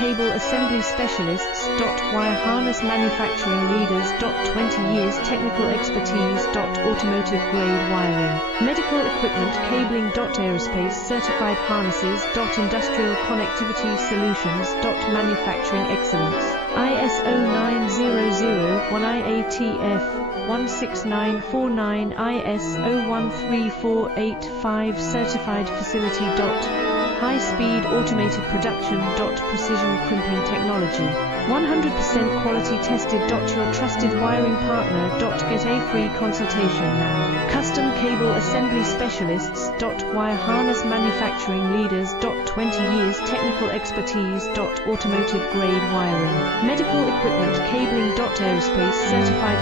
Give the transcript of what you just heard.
cable assembly specialists. Wire harness manufacturing leaders. 20 years technical expertise. Automotive grade wiring, medical equipment cabling. Aerospace certified harnesses. Industrial connectivity solutions. Manufacturing excellence. ISO 9001 IATF 16949 ISO 13485 certified facility. High-speed automated production. Precision crimping technology. 100% quality tested. Your trusted wiring partner. Get a free consultation now. Custom cable assembly specialists. Wire harness manufacturing leaders. 20 years technical expertise. Automotive grade wiring, medical equipment cabling. Aerospace certified